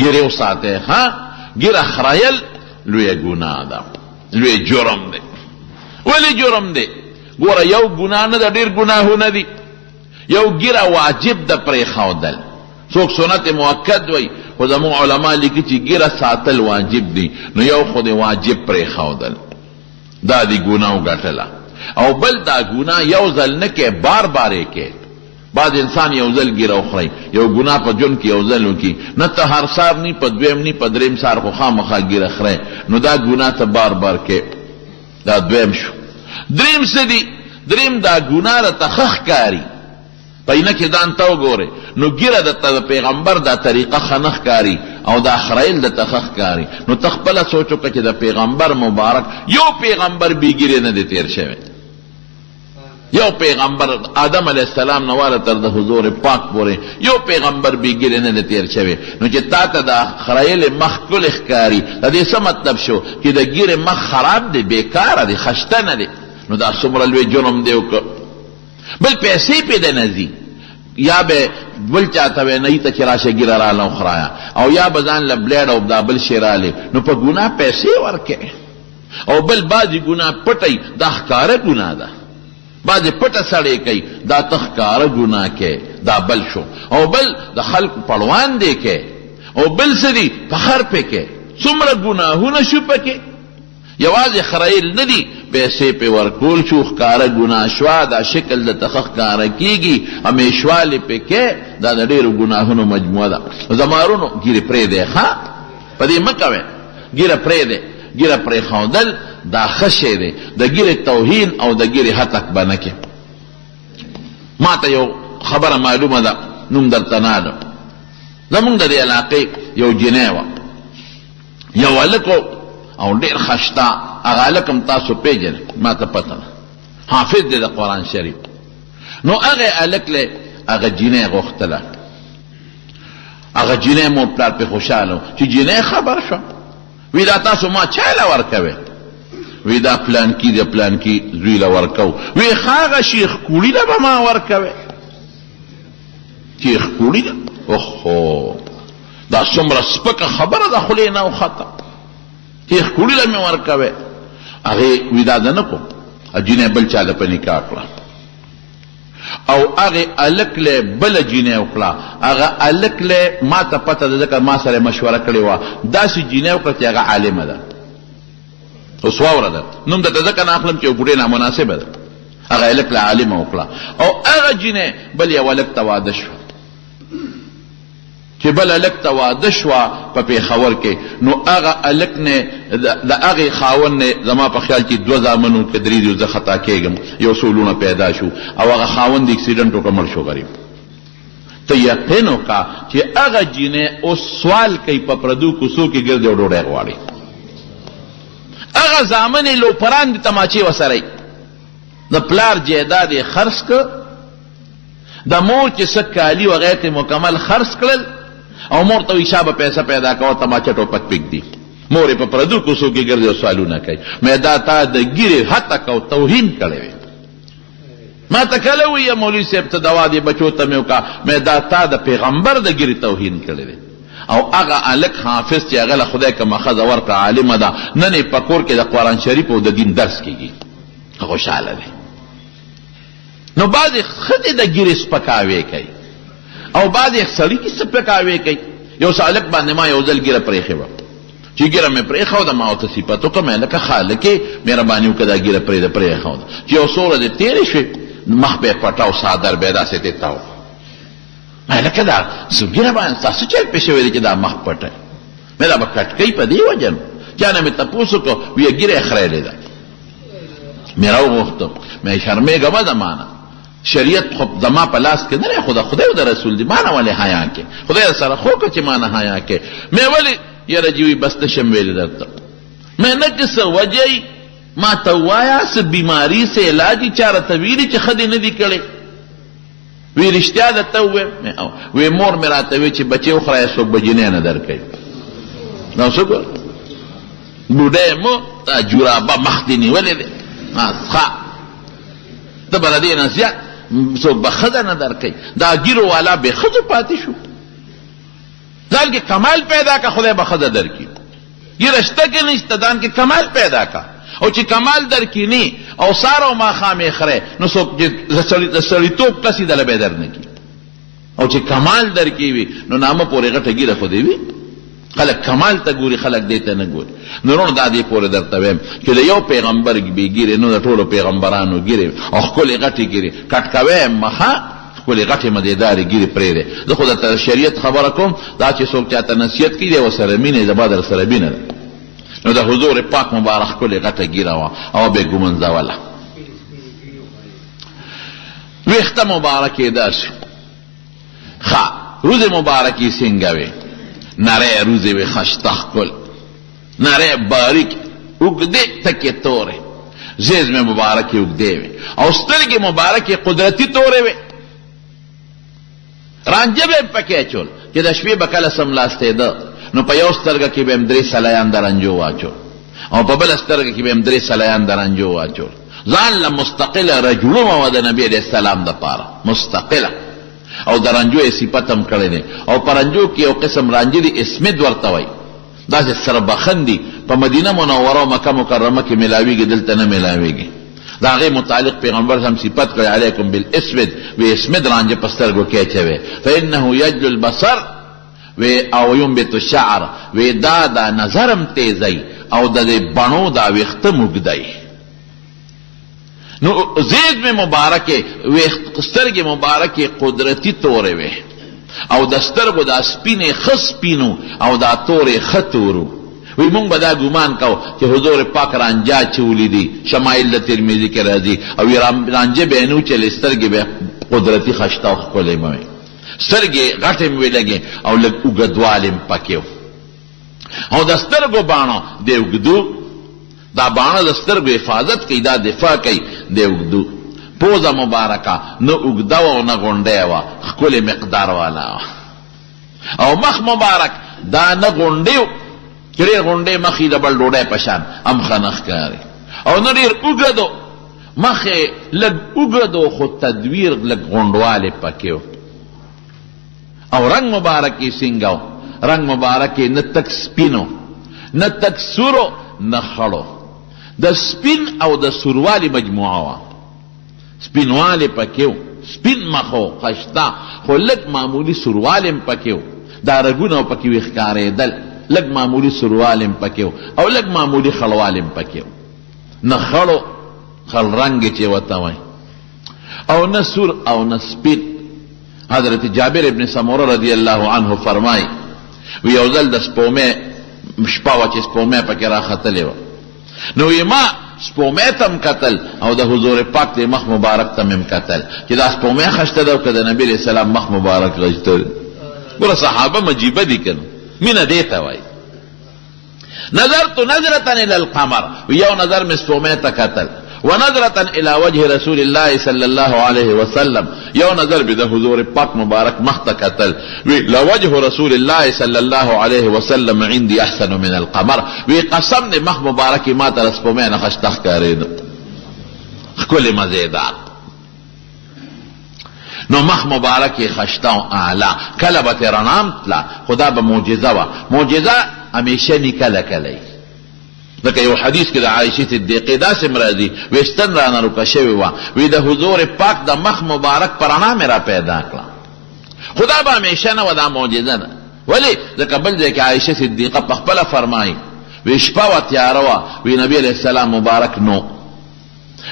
ګیرې وساتئ. ګیره خرایل لویه ګناه ده، لوی جرم دی. ولې جرم دی؟ ګوره یو ګناه نه ده، ډېر ګناهونه دي. یو ګیره واجب ده پرېښودل، څوک سنت مؤکد وی، خو زموږ علما لیکي چې ګیره ساتل واجب دي. نو یو خو د واجب پرېښودل، دا د ګناه وګټله. او بل دا ګناه یو ځل نه کې، بار بار یې کې. بعض انسان یو ځل ګیره وخوري، یو ګناه په ژوند کې یو ځل وکړي، نه ته هر سار نی، په دویم نی، په دریم سار خو خامخا ګیره خوري، نو دا ګناه ته بار بار کې. دا دویم شو. دریم څه دي؟ دریم دا ګناه راته ښه ښکاري، پینه کې ځان ته وګورې، نو ګیره درته د پیغمبر دا طریقه ښه نه ښکاري او دا خرایل درته ښه ښکاري، نو ته خپله سوچ وکړه چې د پیغمبر مبارک یو پیغمبر بې ګیرې نه دی تیر شوی. یو پیغمبر آدم علیہ السلام نواله تر د حضور پاک پورې یو پیغمبر بې ګیرې نه دی تیر شوی. نو چې تا ته دا خرایل مخ ښکلی ښکاري، د دې څه مطلب شو؟ چې د ګیرې مخ خراب دی، بېکاره دی، خشته نه دی. نو دا څومره لوی جرم دی وکړه. بل پیسې پې د نه ځي، یا به بل چاته وی نه ته چې راشه ګیره راله وخرایا، او یا به ځان له بلیډ او دا بل شی رالی، نو په ګناه پیسې ورکې. او بل بعضې ګناه پټی، دا ښکاره ګناه ده. بعضې پټه سړی کوي، دا ته ښکاره ګناه کې، دا بل شو. او بل د خلکو پړوان دی کې، او بل څه دي؟ فخر پې کې. څومره ګناهونه شو پکې. یوازې خرایل نه دي، پیسې پې ورکول شو، ښکاره ګناه شوه، دا شکل درته ښه ښکاره کېږي، همیشوالې پې کې، دا د ډېرو ګناهونو مجموعه ده. زمارونو ګیرې پرېږدئ، په دې مه کوئ، ګیره پرېږدئ. ګیره پرېښودل دا ښه شی دی، د ګیرې توهین او د ګیرې هتک به نه کې. ما ته یو خبره معلومه ده، نوم درته نه اډم. زمونږ د دې علاقې یو جنۍ وه، یو هلک او ډېر خشته. هغه هلک هم تاسو پېژنئ، ما ته پته ده، حافظ دی د قرآن شریف. نو هغې هلک له هغه جنۍ غوښتله. هغه جنۍ مور پلار پې خوشحاله و چې جنۍ خبر شوه. وی دا تاسو ما چا له ورکوئ؟ وی دا پلانکي د پلانکي زوی له ورکو. وی هغه شیخ کوړي له به ما ورکوئ؟ شیخ کوړي ده؟ اوهو، دا څومره سپکه خبره ده، خولې نه وخته. شیخ کوړي له مې ورکوئ؟ هغې وی دا ده نه کوم. جنۍ بل چا له په نکاح کړه، او هغې هلک له بله جنۍ وکړه. هغه هلک له ما ته پته ده، ځکه ما سره مشوره کړې وه، داسې جنۍ وکړه چې هغه عالمه ده. اوس واوره ده، نوم درته ځکه نه اخلم چې یو بوډۍ نامناسبه ده. هغه هلک له عالمه وکړه، او هغه جنۍ بل یو هلک ته واده شوه. چې بل هلک ته واده شوه په پېښور کې، نو هغه هلک نه د هغې خاوند نه زما په خیال چې 2 زامن که 3 دي، زه خطا کېږم، یو څو لونه پیدا شو، او هغه خاوند د اکسیډنټ وکړه، مړ شو غریب. ته یقین وکړه چې هغه جنۍ اوس سوال کوي په پردو کوڅو کې ګرځي او ډوډۍ غواړي. هغه زامن یې لوپران دي، تماچې ورسره د پلار جیداد یې خرڅ کړ، د مور چې څه کالي وغیرې مکمل خرڅ کړل، او مور ته وایي شابه پیسه پیدا کوه، تماچه ټوپک پرېږدي. مور یې په پردو کوڅو کې ګرځي او سوالونه کوي. مې دا تا د ګیرې هتک او توهین کړی وی. ما ته کله وایي مولوي صاحب ته دوا دې بچو ته مې وکړه، مې دا تا د پیغمبر د ګیرې توهین کړی دی. او هغه هلک حافظ چې هغه له خدای کومه ښځه ورکړه، عالمه ده، نن یې په کور کې د قرآن شریف او د دین درس کېږي، خوشحاله دی. نو بعضې ښځې د ګیرې سپکاوی کوي، او بعضې سړي کې سپکاوی کوي. یو څه هلک باندې ما یو ځل ګیره پرېښې وه، چې ګیره مې پرېښوده، ما ورته صفت وکړه، مې لکه خالقې مهرباني وکړه دا ګیره پرېښوده. چې یو څو ورځې تېرې شوې، مخ به یې پټاو، څادر به یې داسې تېتاو. مې لکه دا ګیره باندې ستاسو چل پې شوی دی چې دا مخ پټی؟ مې دا به کټکۍ په دې وجه نو. چا نه مې تپوس وکړو، ویې ګیره یې خریلې ده. مې راوغوښتم، مې شرمېږمه زما نه، شریعت خو زما په لاس کې نه دی، خو د خدای او د رسول دی. ما نه ولې حیا کې؟ خدای سره خو که چې ما نه حیا کې. مې ولې یاره جی وي بس نشم ویلی درته. مې نه که څه وجه یي، ما ته ووایه څه بیماري څه علاج یې چا راته ویلي چې ښه دې نه دي کړی؟ وی رښتیا درته ووایم؟ وی مور مې راته وی چې بچې وخورایه څوک به جنۍ نه درکوي. نو څه ګوره بوډۍ مو تا جورابه مخ دې نیولې دی، ښه ته به د دې نه زیات څوک به ښځه نه درکوي. دا ګیرو والا بې ښځو پاتې شو. ځان کې کمال پیدا کا خدای به ښځه درکړي ګیره شته کې نشته ځان کې کمال پیدا کا او چې کمال درکړي نی او سار او ماښام یې خری نو څوک چې د سړیتوب کس یې دله به در نه کړي او چې کمال درکې وي نو نامه پورې غټه ګیره خو دې وي خلک کمال ته ګوري خلک دې ته نه ګوري نو وروڼو دا دې پورې درته ویم چې د یو پیغمبر بې ګیرې نو د ټولو پیغمبرانو ګیرې او ښکلې غټې ګیرې کټ کوی یم مخه ښکلې غټې مدېدارې ګیرې پرېږدې زه خو درته شریعت خبره کوم دا چې څوک چاته نصیحت کوي دی ورسره مینه زما در سره مینه ده نو د حضور پاک مبارک ښکلې غټه ګیره وه او به ګمنځوله ویښته مبارکې داسې ښه روزې مبارکې څنګه وې نری روزې وې خشته ښکل نری باریک اوږدې تکې تورې زیزمې مبارکې اوږدې وې او سترګې مبارکې قدرتي تورې وې رانجه به یې پکې اچول چې د شپې به کله سملاستېده نو په یو سترګه کې به یې 3 سلیان د رنجو واچول او په بله سترګه کې به یې 3 سلیان د رنجو واچول ځان له مستقله رجلومه وه د نبي علیه السلام دپاره مستقله او د رنجو یې صفت هم کړی دی او په رنجو کې یو قسم رانجه دي اسمد ورته وایي داسې سربخن دي په مدینه منوره او مکه مکرمه کې میلاویږي دلته نه میلاویږي د هغې متعلق پیغمبر هم صفت کړی علیکم بالاسود وی اسمد رانجه په سترګو کې اچوي فانه یجلو البصر وی او ینبت الشعر وی دا د نظرم تیزی او د دې بڼو دا ویښته موږدی نو زیزمې مبارکې سترګې مبارکې قدرتي تورې وې او د سترګو دا سپینې ښه سپینو او دا تورې ښه تورو وی مونږ به دا ګمان کو چې حضور پاک رانجه اچولي دي شمایل د ترمذي کې راځي او رانجه به یې نه وچلې سترګې به قدرتي خشته او ښکلې به وې سترګې غټې مې ولګې او لږ اوږدوالی م پکې و او د سترګو باڼه د اوږدو دا باڼه د سترګو حفاظت کوي دا دفاع کوي د اوږدو پوزه مبارکه نه اوږده وه او نه غونډۍ وه ښکلې مقدار والا وه او مخ مبارک دا نه غونډۍ و چې ډېر غونډۍ مخ یې د بل ډوډۍ په شان هم ښه نه ښکاري او نه ډېر اوږد و مخ یې لږ اوږد و خو تدویر لږ غونډوالی پکې و او رنگ مبارک یې څنګه و رنگ مبارک یې نه تک سپینو نه تک سورو نه خړو د سپین او د سوروالی مجموعه وه سپینوالی پکې و سپین مخ و خشته خو لږ معمولي سوروالی م پکې و دا رګونه پکې وې ښکارېدل لږ معمولي سوروالی م پکې و او لږ معمولي خړوالی م پکې و نه خړو خړ رنګ چې ورته وایي او نه سور او نه سپین حضرت جابر ابن سموره رضی الله عنه فرمای وی یو ځل د سپومې شپه وه چې سپومې پکې راختلې وه نو وی ما سپومې ته م کتل او د حضور پاک د مخ مبارک ته مې م کتل چې دا سپومې خشته ده او که د نبي علیه السلام مخ مبارک خشته ده ګوره صحابه مجیبه دي که نه مینه دې ته وایي نظرت نظرة الى القمر یو نظر مې سپومې ته کتل ونظرة الى وجه رسول الله صلى الله عليه وسلم یو نظر به د حضور پاک مبارک مخ ته کتل وی لوجه رسول الله صلى الله عليه وسلم عندي احسن من القمر وی قسم دې مخ مبارک ما ته سپومې نه ښایسته ښکارېده ښکلې مزېدار نو مخ مبارک یې ښایسته او اعلی کله به ترې رڼا م تله خو دا به معجزه وه معجزه همیشه ني کله کله لکه یو حدیث کې د عایشې صدیقې داسې م راځي ویښتن رانه روکه شوې وه وی د حضور پاک د مخ مبارک په رڼا مې را پیدا کړه خو دا به همیشه نه وه دا معجزه ده ولې ځکه بل ځای کې عایشې صدیقه په خپله فرمایي وی شپه وه تیاره وه وی نبي علیه السلام مبارک نو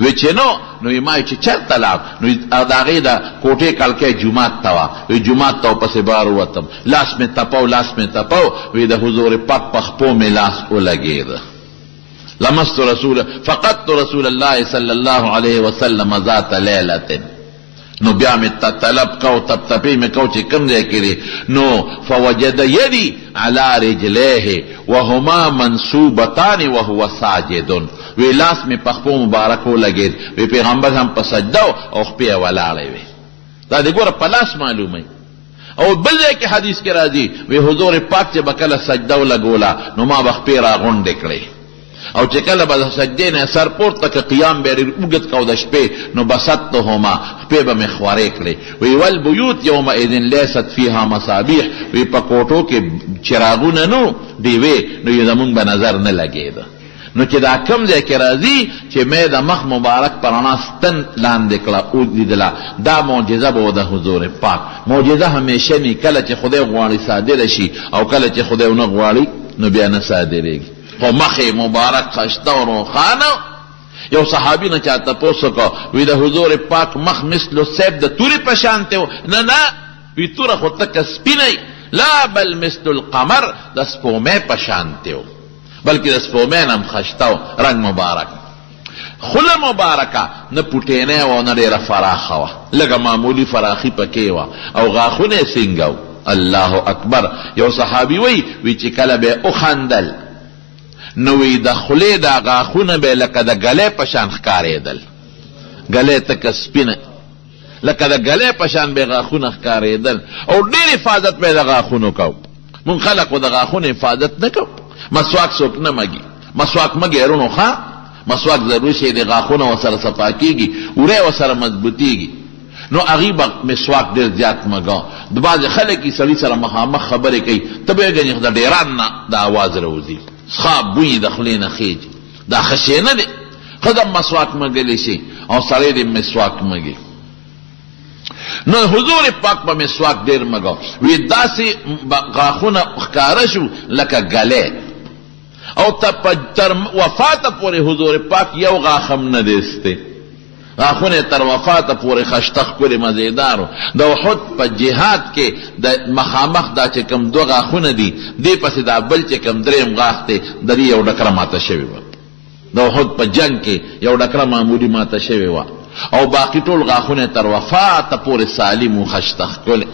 وی چې نو وی ما چې چېرته لاړ نو د هغې د کوټې کړکۍ جومات ته وه وی جومات ته ورپسې بار ووتم لاس مې تپو وی د حضور پاک په خپو مې لاس ولګېده لمست فقدت رسول الله صلى الله عليه وسلم ذات ليلة نو بیا مې طلب کو تپتپې مې کو چې کوم ځای کې دی نو فوجد يدي على رجليه وهما منصوبتان وهو ساجد وی لاس مې په خپو مبارک ولګېد وی پیغمبر هم په سجده او خپې یې ولاړې وې دا دې ګوره په لاس معلوموي او بل ځای کې حدیث کې راځي وی حضور پاک چې به کله سجده ولګوله نو ما به خپې راغونډې کړې او چې کله به د سجدې نه سر پورته که قیام به ډېر اوږد کو د شپې نو بسطتهما خپې به مې خورې کړې وی والبیوت یومئذ لیست فیها مصابیح وی په کوټو کې چراغونه نو ډیوې نو یې زمونږ به نظر نه لګېده نو چې دا کم ځای کې راځي چې مې د مخ مبارک پر رڼا ستن لاندې کړه ولیدله دا معجزه به د حضور پاک معجزه همیشه نی کله چې خدای غواړي صادره شي او کله چې خدای ونه غواړي نو بیا نه صادرېږي خو مخې مبارک خشته او روښانه یو صحابي نه چا تپوس وکړه وی د حضور پاک مخ مثل سیب د تورې په شانتې و نه وی توره خو تکه سپینی لا بل مثل القمر د سپومې په شانتې و بلکې د سپومې نه هم خشته و رنګ مبارک خوله مبارکه نه پوټینه و نه ډېره فراخه وه لږه معمولي فراخي پکې وه او غاښونه یې څنګه و الله اکبر یو صحابي وی چې کله به وخندل نو وی د خولې دا غاښونه به لکه د ګلې په شان ښکارېدل ګلې تکه سپینه لکه د ګلې په شان به غاښونه ښکارېدل او ډېر حفاظت به د غاښونو کو مونږ خلق د غاښونو حفاظت نه کو مسواک څوک نه مګي مسواک مګي رونو ښه مسواک ضروري شی د غاښونه ورسره صفا کېږي وری ورسره مضبوطېږي نو هغې به مسواک ډېر زیات مګه د بعضې خلک یې سړي سره مخامخ خبرې کوي ته به یې ګنې د ډېران نه د اواز راوځي ښه بوی د خولې نه خېږي دا ښه شی نه دی ښه د مسواک مګلی شي او سړی د مسواک مګي نو حضور پاک په مسواک ډېر مګه وی داسې غاښونه ښکاره شو لکه ګلې او تر وفاته پورې حضور پاک یو غاښ هم نه دی استی غاښونه تر وفاته پورې خشته ښکلې مزېدارو د احد په جهاد کې د مخامخ دا چې کوم دوه غاښونه دي دې پسې دا بل چې کوم درېیم غاښ دی د دې یو ډکره ماته شوې وه د احد په جنګ کې یو ډکره معمولي ماته شوې وه او باقي ټول غاښونه تر وفاته پورې سالم و خشته ښکلې